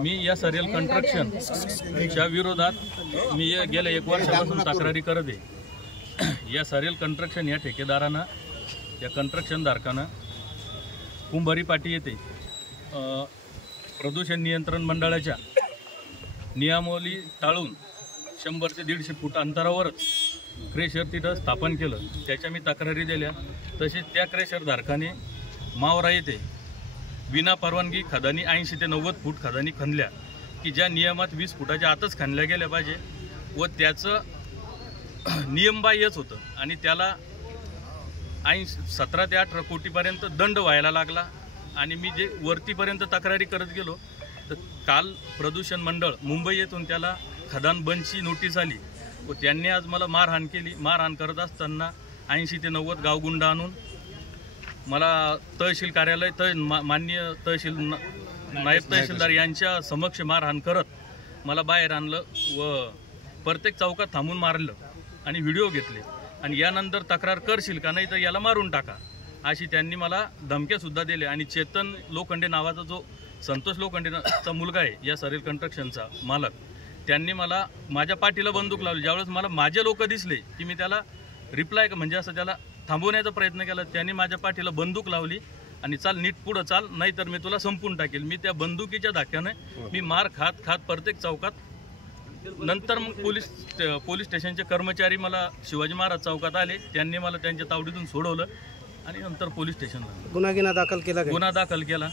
मी या सरेल कंस्ट्रक्शनच्या विरोधात मी गेल्या 1 वर्षापासून तक्रारी करत आहे। या सरेल कंस्ट्रक्शन या ठेकेदारानं या कंस्ट्रक्शनधारकानं कुंभारी पाटी येथे प्रदूषण नियंत्रण मंडळाच्या नियमावली टाळून 100 ते 150 फूट अंतरावरच क्रेशर तिथं स्थापन केलं। त्याच्या मी तक्रारी दिल्या। तसेच त्या क्रेशर धारकाने मावरा येथे विना परवानगी खदानी 80 ते 90 फूट खदानी खणल्या की ज्या नियमात 20 फुटाच्या आतच खणल्या गेल्या पाहिजे व त्याचं नियमबाह्यच होतं आणि त्याला 17 ते 18 कोटीपर्यंत दंड व्हायला लागला। आणि मी जे वरतीपर्यंत तक्रारी करत गेलो तर काल प्रदूषण मंडळ मुंबई येथून त्याला खदान बंदची नोटीस आली व त्यांनी आज मला मारहाण केली। मारहाण करत असताना 80 ते 90 गावगुंड आणून मला तहसील कार्यालय माननीय तहसील नायब तहसीलदार यांच्या समक्ष मारहाण करत मला बाहेर आणलं व प्रत्येक चौकात थांबून मारलं आणि व्हिडिओ घेतले आणि यानंतर तक्रार करशील का नाही तर याला मारून टाका अशी त्यांनी मला धमक्यासुद्धा दिल्या। आणि चेतन लोखंडे नावाचा जो संतोष लोखंडेचा मुलगा आहे या सरेल कंस्ट्रक्शनचा मालक, त्यांनी मला माझ्या पाठीला बंदूक लावली। ज्यावेळेस मला माझे लोक दिसले की मी त्याला रिप्लाय म्हणजे असं त्याला थांबवण्याचा प्रयत्न केला, त्यांनी माझ्या पाठीला बंदूक लावली आणि चाल नीट पुढं चाल नाहीतर मी तुला संपून टाकेल। मी त्या बंदुकीच्या धाक्याने मी मार खात प्रत्येक चौकात नंतर मग पोलीस स्टेशनचे कर्मचारी मला शिवाजी महाराज चौकात आले, त्यांनी मला त्यांच्या तावडीतून सोडवलं आणि नंतर पोलीस स्टेशनला गुन्हा दाखल केला।